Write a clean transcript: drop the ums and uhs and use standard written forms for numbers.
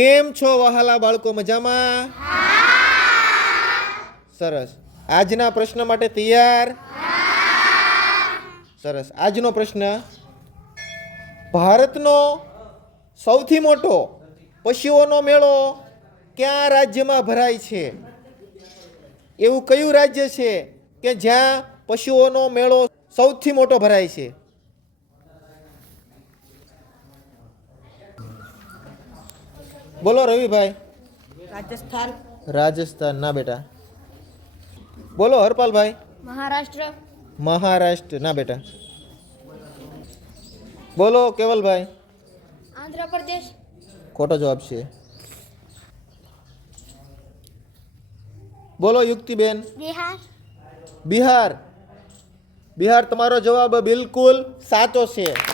કેમ છો વહાલા બાળકો? મજામાં? સરસ. આજના પ્રશ્ન માટે તૈયાર? સરસ. આજનો પ્રશ્ન, ભારતનો સૌથી મોટો પશુઓનો મેળો કયા રાજ્યમાં ભરાય છે? એવું કયું રાજ્ય છે કે જ્યાં પશુઓનો મેળો સૌથી મોટો ભરાય છે? બોલો રવિભાઈ. રાજસ્થાન. રાજસ્થાન ના બેટા. બોલો હરપાલભાઈ. મહારાષ્ટ્ર. મહારાષ્ટ્ર ના બેટા. બોલો કેવલભાઈ. આંધ્રપ્રદેશ. ખોટો જવાબ છે. બોલો યુક્તિબેન. બિહાર. બિહાર. બિહાર તમારો જવાબ બિલકુલ સાચો છે.